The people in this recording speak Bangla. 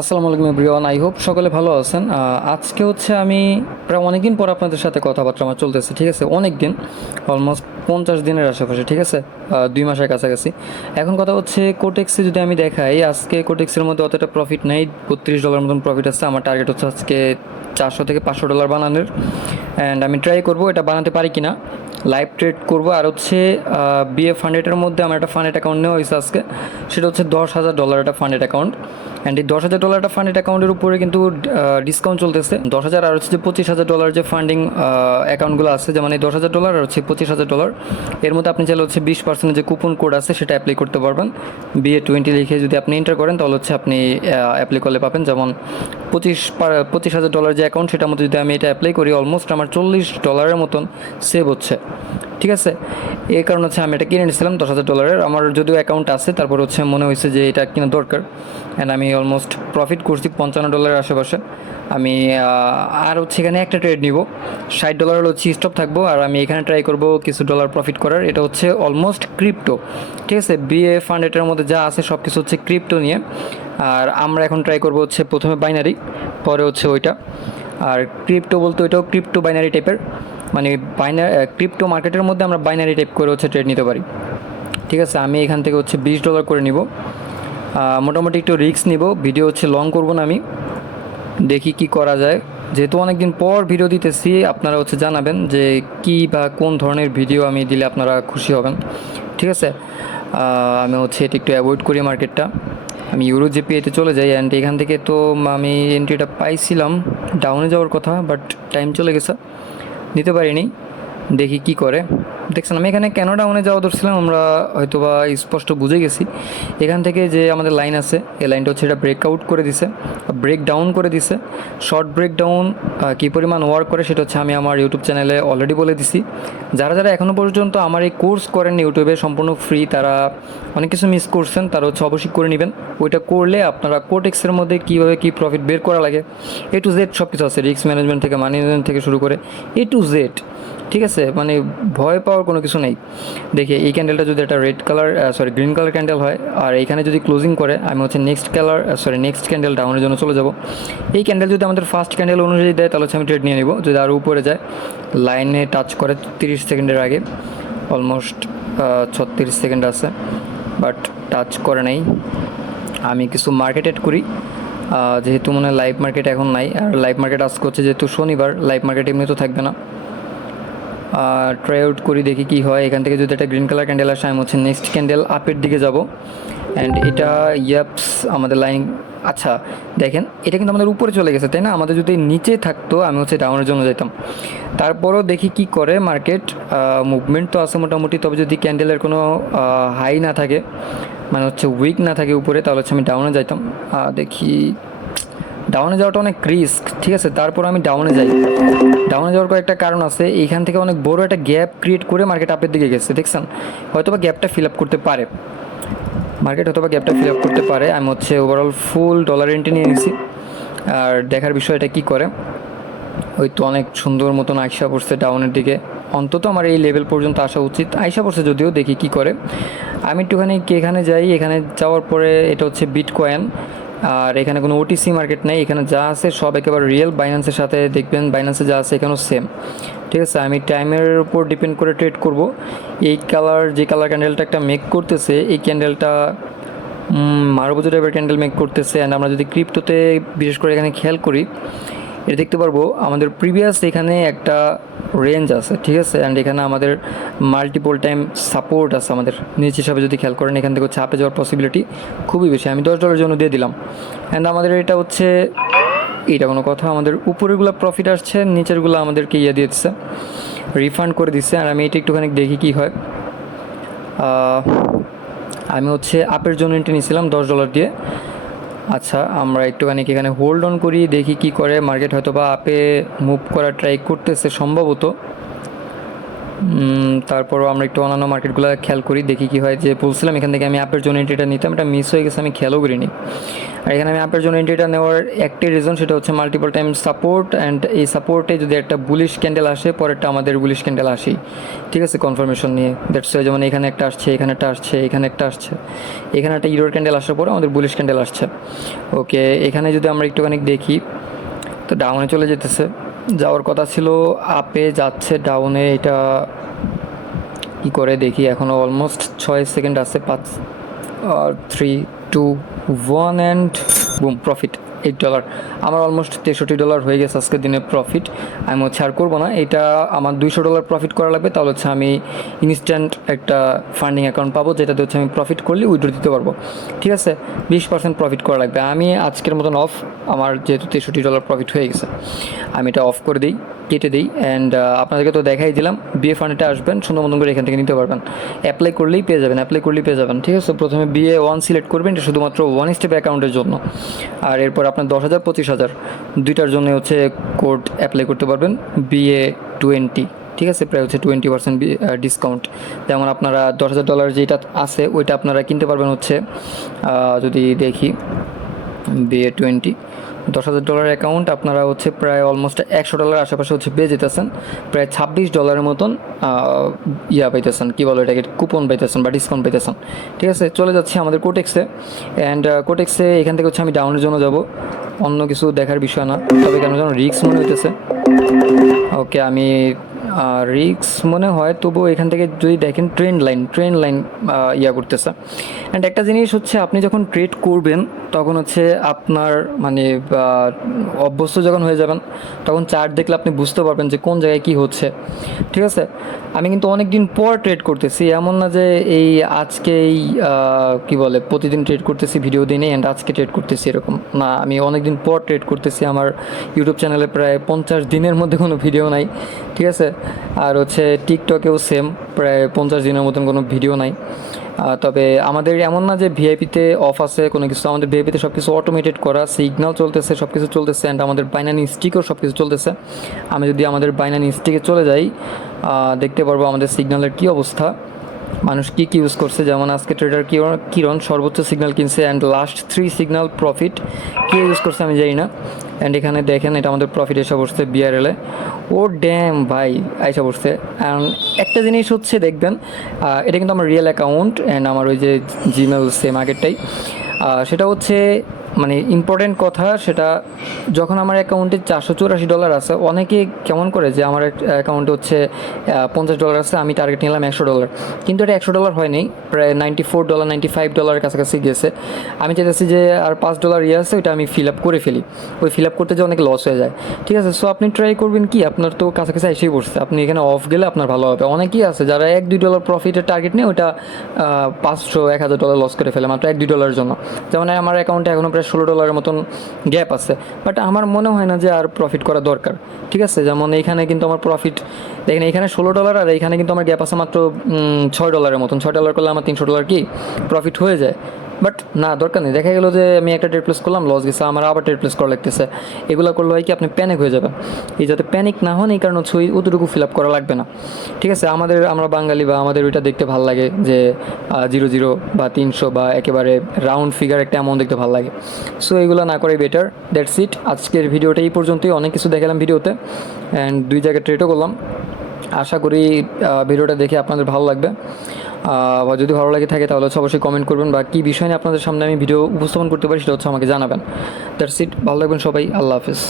আসসালামু আলাইকুম এভরিওয়ান, আই হোপ সকলে ভালো আছেন। আজকে হচ্ছে আমি প্রায় অনেক দিন পর আপনাদের সাথে কথাবার্তা আমার চলতেছে, ঠিক আছে? অনেক দিন, অলমোস্ট 50 দিনের আশেপাশে, ঠিক আছে? 2 মাসের কাছাকাছি। এখন কথা হচ্ছে কোটেক্সে যদি আমি দেখাই, আজকে কোটেক্সের মধ্যে অতটা প্রফিট নেই, $32 মতন প্রফিট আছে। আমার টার্গেট হচ্ছে আজকে $400 থেকে $500 বানানোর, অ্যান্ড আমি ট্রাই করবো এটা বানাতে পারি কি না। লাইভ ট্রেড করবো। আর হচ্ছে BF100-এর মধ্যে আমার একটা ফান্ডেড অ্যাকাউন্ট নেওয়া হয়েছে আজকে, সেটা হচ্ছে $10,000 একটা ফান্ডেড অ্যাকাউন্ট। অ্যান্ড এই $10,000 একটা ফান্ডেড অ্যাকাউন্টের উপরে কিন্তু ডিসকাউন্ট চলতেছে 10,000। আর হচ্ছে যে $25,000 যে ফান্ডিং অ্যাকাউন্টগুলো আছে, যেমন এই $10,000 আর হচ্ছে $25,000, এর মধ্যে আপনি চাইলে হচ্ছে 20% যে কুপন কোড আছে সেটা অ্যাপ্লাই করতে পারবেন। BA20 লিখে যদি আপনি এন্টার করেন তাহলে হচ্ছে আপনি অ্যাপ্লাই করলে পাবেন। যেমন $25,000 যে অ্যাকাউন্ট, সেটার মধ্যে যদি আমি এটা অ্যাপ্লাই করি, অলমোস্ট আমার $40 মতন সেভ হচ্ছে, ঠিক আছে? এই কারণে হচ্ছে আমি এটা কিনে নিয়েছিলাম $10,000। আমার যদিও অ্যাকাউন্ট আছে, তারপর হচ্ছে মনে হয়েছে যে এটা কিনা দরকার, অ্যান্ড আমি অলমোস্ট প্রফিট করছি $55 আশেপাশে। আমি আর হচ্ছে এখানে একটা ট্রেড নিব, $60 হচ্ছে স্টপ থাকবো, আর আমি এখানে ট্রাই করব কিছু ডলার প্রফিট করার। এটা হচ্ছে অলমোস্ট ক্রিপ্টো, ঠিক আছে? BA100-এর মধ্যে যা আছে সব কিছু হচ্ছে ক্রিপ্টো নিয়ে। আর আমরা এখন ট্রাই করব হচ্ছে প্রথমে বাইনারি, পরে হচ্ছে ওইটা। আর ক্রিপ্টো বলতে ওইটাও ক্রিপ্টো বাইনারি টাইপের, মানে ক্রিপ্টো মার্কেটের মধ্যে আমরা বাইনারি টাইপ করে হচ্ছে ট্রেড নিতে পারি, ঠিক আছে? আমি এখান থেকে হচ্ছে $20 করে নিব। মোটামুটি একটু রিস্ক নিব, ভিডিও হচ্ছে লং করব না আমি, দেখি কি করা যায়। যেহেতু অনেক দিন পর ভিডিও দিতেছি, আপনারা হচ্ছে জানাবেন যে কি বা কোন ধরনের ভিডিও আমি দিলে আপনারা খুশি হবেন, ঠিক আছে? আমি হচ্ছে এটা একটু অ্যাভয়েড করি মার্কেটটা। আমি ইউরো জেপিআইতে চলে যাই, অ্যান্ড এখান থেকে তো আমি এন্ট্রিটা পাইছিলাম, ডাউনে যাওয়ার কথা, বাট টাইম চলে গেছে, নিতে পারিনি। দেখি কি করে। দেখছেন আমি এখানে কেন ডাউনে যাওয়া ধরছিলাম, আমরা হয়তো বা স্পষ্ট বুঝে গেছি। এখান থেকে যে আমাদের লাইন আছে, এই লাইনটা হচ্ছে এটা ব্রেকআউট করে দিছে, ব্রেক ডাউন করে দিছে। শর্ট ব্রেক ডাউন কী পরিমাণ ওয়ার্ক করে সেটা হচ্ছে আমি আমার ইউটিউব চ্যানেলে অলরেডি বলে দিছি। যারা যারা এখনও পর্যন্ত আমার এই কোর্স করেন ইউটিউবে সম্পূর্ণ ফ্রি, তারা অনেক কিছু মিস করছেন, তারা হচ্ছে অবশ্যই করে নেবেন। ওইটা করলে আপনারা কোটেক্সের মধ্যে কীভাবে কী প্রফিট বের করা লাগে, A to Z সব কিছু আছে, রিস্ক ম্যানেজমেন্ট থেকে মানি ম্যানেজমেন্ট থেকে শুরু করে A to Z, ঠিক আছে? মানে ভয় পাওয়ার কোনো কিছু নেই। দেখি এই ক্যান্ডেলটা যদি একটা গ্রিন কালার ক্যান্ডেল হয়, আর এইখানে যদি ক্লোজিং করে, আমি হচ্ছে নেক্সট ক্যান্ডেল ডাউনের জন্য চলে যাব। এই ক্যান্ডেল যদি আমাদের ফার্স্ট ক্যান্ডেল অনুযায়ী দেয় তাহলে হচ্ছে আমি ট্রেড নিয়ে নিব। যদি আরও উপরে যায়, লাইনে টাচ করে 30 সেকেন্ডের আগে, অলমোস্ট 36 সেকেন্ড আছে, বাট টাচ করে নাই। আমি কিছু মার্কেট এড করি, যেহেতু মনে হয় লাইভ মার্কেট এখন নাই, আর লাইভ মার্কেট আজকে হচ্ছে যেহেতু শনিবার, লাইভ মার্কেট এমনি তো থাকবে না। ট্রাই আউট করি, দেখি কী হয়। এখান থেকে যদি একটা গ্রিন কালার ক্যান্ডেল আসে, আমি হচ্ছে নেক্সট ক্যান্ডেল আপের দিকে যাব। অ্যান্ড এটা আমাদের লাইন, আচ্ছা দেখেন এটা কিন্তু আমাদের উপরে চলে গেছে, তাই না? আমাদের যদি নিচে থাকতো আমি হচ্ছে ডাউনের জন্য যেতাম। তারপরও দেখি কি করে মার্কেট। মুভমেন্ট তো আছে মোটামুটি, তবে যদি ক্যান্ডেলের কোনো হাই না থাকে, মানে হচ্ছে উইক না থাকে উপরে, তাহলে হচ্ছে আমি ডাউনে যাইতাম। দেখি ডাউনে যাওয়াটা অনেক রিস্ক, ঠিক আছে? তারপর আমি ডাউনে যাই। ডাউনে যাওয়ার কয়েকটা কারণ আছে। এইখান থেকে অনেক বড় একটা গ্যাপ ক্রিয়েট করে মার্কেট আপের দিকে গেছে, দেখছেন? হয়তো বা গ্যাপটা ফিল আপ করতে পারে, আমি হচ্ছে ওভারঅল ফুল ডলার এন্ট্রি নিয়ে নিছি, আর দেখার বিষয়টা কি করে। ওই তো অনেক সুন্দর মতন আইসা পড়ছে ডাউনের দিকে, অন্তত আমার এই লেভেল পর্যন্ত আসা উচিত, আইসা পড়ছে যদিও, দেখি কি করে। আমি একটুখানি এখানে যাই। এখানে যাওয়ার পরে এটা হচ্ছে বিটকয়েন, আর এখানে কোনো ওটিসি মার্কেট নেই, এখানে যা আছে সব একেবারে রিয়েল। বাইন্যান্সের সাথে দেখবেন বাইন্যান্সে যা আছে এখানেও সেম, ঠিক আছে? আমি টাইমের উপর ডিপেন্ড করে ট্রেড করব। এই যে কালার ক্যান্ডেলটা একটা মেক করতেছে, এই ক্যান্ডেলটা মারুবুজো টাইপের ক্যান্ডেল মেক করতেছে। অ্যান্ড আমরা যদি ক্রিপ্টোতে বিশেষ করে এখানে খেয়াল করি, এটা দেখতে পারবো আমাদের প্রিভিয়াস এখানে একটা রেঞ্জ আছে, ঠিক আছে? অ্যান্ড এখানে আমাদের মাল্টিপল টাইম সাপোর্ট আছে আমাদের নিচ হিসাবে। যদি খেয়াল করেন এখান থেকে হচ্ছে আপে যাওয়ার পসিবিলিটি খুবই বেশি। আমি $10 জন্য দিয়ে দিলাম, অ্যান্ড আমাদের এটা হচ্ছে, এইটা কোনো কথা, আমাদের উপরেরগুলো প্রফিট আসছে, নিচেরগুলো আমাদেরকে দিয়ে দিচ্ছে, রিফান্ড করে দিচ্ছে। আর আমি এটা একটুখানি দেখি কি হয়। আমি হচ্ছে আপের জন্য এন্ট্রি নিয়েছিলাম $10 দিয়ে। আচ্ছা আমরা একটুখানি এখানে হোল্ড অন করি, দেখি কি করে মার্কেট। হয়তো বা আপে মুভ করার ট্রাই করতেছে সম্ভবত। তারপরও আমরা একটু অন্যান্য মার্কেটগুলো খেয়াল করি, দেখি কী হয়। যে বলছিলাম এখান থেকে আমি অ্যাপের জন্য এন্ট্রিটা নিতাম, এটা মিস হয়ে গেছে, আমি খেয়ালও করিনি। আর এখানে আমি অ্যাপের জন্য এন্ট্রিটা নেওয়ার একটি রিজন, সেটা হচ্ছে মাল্টিপল টাইম সাপোর্ট, অ্যান্ড এই সাপোর্টে যদি একটা বুলিশ ক্যান্ডেল আসে, পরেরটা আমাদের বুলিশ ক্যান্ডেল আসেই, ঠিক আছে, কনফার্মেশন নিয়ে। দ্যাটস ওয়াই যেমন এখানে একটা আসছে, এখানে একটা আসছে, এখানে একটা আসছে, এখানে একটা ইউরোর ক্যান্ডেল আসার পরে আমাদের বুলিশ ক্যান্ডেল আসছে। ওকে, এখানে যদি আমরা একটুখানি দেখি তো ডাউনে চলে যেতেছে, যাওয়ার কথা ছিল আপে, যাচ্ছে ডাউনে। এটা কী করে দেখি, এখনও অলমোস্ট 6 সেকেন্ড আছে, 5 3 2 1 অ্যান্ড বুম, প্রফিট $8। আমার অলমোস্ট $63 হয়ে গেছে আজকের দিনে প্রফিট। আমি হচ্ছে আর করবো না, এটা আমার $200 প্রফিট করা লাগবে, তাহলে হচ্ছে আমি ইনস্ট্যান্ট একটা ফান্ডিং অ্যাকাউন্ট পাবো, যেটাতে হচ্ছে আমি প্রফিট করলে উইথড্র দিতে পারবো, ঠিক আছে। 20% প্রফিট করা লাগবে। আমি আজকের মতন অফ, আমার যেহেতু $63 প্রফিট হয়ে গেছে, আমি এটা অফ করে দিই, কেটে দিই। অ্যান্ড আপনাদেরকে তো দেখাই দিলাম, বিএ ফান্ডে আসবেন, সুন্দর মতন করে এখান থেকে নিতে পারবেন। অ্যাপ্লাই করলেই পেয়ে যাবেন, ঠিক আছে। প্রথমে BA1 সিলেক্ট করবেন, এটা শুধুমাত্র ওয়ান স্টেপ অ্যাকাউন্টের জন্য। আর এরপর আপনার 10,000 25,000 দুইটার জন্য হচ্ছে কোড অ্যাপ্লাই করতে পারবেন, BA20, ঠিক আছে। প্রায় হচ্ছে 20% ডিসকাউন্ট। যেমন আপনারা $10,000 যেটা আছে ওইটা আপনারা কিনতে পারবেন হচ্ছে, যদি দেখি BA20 $10,000 অ্যাকাউন্ট আপনারা হচ্ছে প্রায় অলমোস্ট $100 আশেপাশে হচ্ছে পেয়ে যেতেছেন, প্রায় $26 মতন পাইতেছেন, কী বলো এটাকে, কুপন পাইতেছেন বা ডিসকাউন্ট পাইতেছেন, ঠিক আছে। চলে যাচ্ছি আমাদের কোটেক্সে, অ্যান্ড কোটেক্সে এখান থেকে হচ্ছে আমি ডাউনের জন্য যাব, অন্য কিছু দেখার বিষয় না, তবে কেন যেন রিস্ক মনে হইতেছে। ওকে, আমি রিক্স মনে হয়, তবুও এখান থেকে যদি দেখেন ট্রেন্ড লাইন করতেছে। অ্যান্ড একটা জিনিস হচ্ছে, আপনি যখন ট্রেড করবেন তখন হচ্ছে আপনার মানে অভ্যস্ত যখন হয়ে যাবেন, তখন চার্ট দেখলে আপনি বুঝতে পারবেন যে কোন জায়গায় কী হচ্ছে, ঠিক আছে। আমি কিন্তু অনেক দিন পর ট্রেড করতেছি, এমন না যে এই আজকেই কী বলে প্রতিদিন ট্রেড করতেছি, ভিডিও দিই নেই অ্যান্ড আজকে ট্রেড করতেছি, এরকম না। আমি অনেক দিন পর ট্রেড করতেছি, আমার ইউটিউব চ্যানেলে প্রায় 50 দিনের মধ্যে কোনো ভিডিও নাই, ঠিক আছে। আর হচ্ছে টিকটকেও সেম, প্রায় 50 দিনের মতন কোনো ভিডিও নাই। তবে আমাদের এমন না যে ভিআইপিতে অফ আছে কোনো কিছু, আমাদের ভিআইপিতে সব কিছু অটোমেটেড করা, সিগন্যাল চলতেছে, সব কিছু চলতেছে, অ্যান্ড আমাদের বাইনানি স্টিকও সব কিছু চলতেছে। আমি যদি আমাদের বাইনানি স্টিকে চলে যাই, দেখতে পারবো আমাদের সিগন্যালের কী অবস্থা, মানুষ কী ইউজ করছে। যেমন আজকে ট্রেডার কিরণ সর্বোচ্চ সিগন্যাল কিনছে, and last 3 signal profit K use করছে আমি জানি না। অ্যান্ড এখানে দেখেন, এটা আমাদের প্রফিট এসে বসছে BRL-এ, ও ড্যাম ভাই আইসা বসছে। অ্যান্ড একটা জিনিস হচ্ছে দেখবেন, এটা কিন্তু আমার রিয়েল অ্যাকাউন্ট, অ্যান্ড আমার ওই যে জিমেল সেম আগেরটাই। সেটা হচ্ছে মানে ইম্পর্টেন্ট কথা, সেটা যখন আমার অ্যাকাউন্টে $484 আছে, অনেকে কেমন করে যে আমার অ্যাকাউন্টে হচ্ছে $50 আছে, আমি টার্গেট নিলাম $100, কিন্তু এটা $100 হয়নি, প্রায় $94 $95 কাছাকাছি গেছে। আমি চাইতেছি যে আর $5 আছে, ওইটা আমি ফিল আপ করে ফেলি, ওই ফিল আপ করতে যে অনেক লস হয়ে যায়, ঠিক আছে। সো আপনি ট্রাই করবেন কি, আপনার তো কাছাকাছি এসেই পড়ছে, আপনি এখানে অফ গেলে আপনার ভালো হবে। অনেকেই আছে যারা $1-2 প্রফিটের টার্গেট নিয়ে ওইটা $500-1000 লস করে ফেলে মাত্র $1-2 জন্য। যেমন আমার অ্যাকাউন্টে এখনও প্রায় $16 মতন গ্যাপ আছে, বাট আমার মনে হয় না যে আর প্রফিট করা দরকার, ঠিক আছে। যেমন এইখানে কিন্তু আমার প্রফিট দেখেন, এখানে $16, আর এইখানে কিন্তু আমার গ্যাপ আছে মাত্র $6 মতন। $6 করলে আমার $300 কি প্রফিট হয়ে যায়, বাট না, দরকার নেই। দেখা গেলো যে আমি একটা ট্রেড প্লেস করলাম, লস গেছে, আমার আবার ট্রেড প্লেস করা লাগতেছে। এগুলো করলে হয় কি, আপনি প্যানিক হয়ে যাবেন। এই যাতে প্যানিক না হন, এই কারণে হচ্ছে ওই অতটুকু ফিল আপ করা লাগবে না, ঠিক আছে। আমরা বাঙালি বা আমাদের ওইটা দেখতে ভালো লাগে যে 0-0 বা 300 বা একেবারে রাউন্ড ফিগার একটা অ্যামাউন্ট দেখতে ভালো লাগে। সো এগুলো না করাই বেটার। দ্যাটস ইট, আজকের ভিডিওটা এই পর্যন্তই। অনেক কিছু দেখালাম ভিডিওতে, অ্যান্ড 2 জায়গায় ট্রেডও করলাম। আশা করি ভিডিওটা দেখে আপনাদের ভালো লাগবে, বা যদি ভালো লাগে থাকে তাহলে হচ্ছে অবশ্যই কমেন্ট করবেন, বা কী বিষয় নিয়ে আপনাদের সামনে আমি ভিডিও উপস্থাপন করতে পারি সেটা হচ্ছে আমাকে জানাবেন। দ্যাটস ইট, ভালো লাগবেন সবাই, আল্লাহ হাফিজ।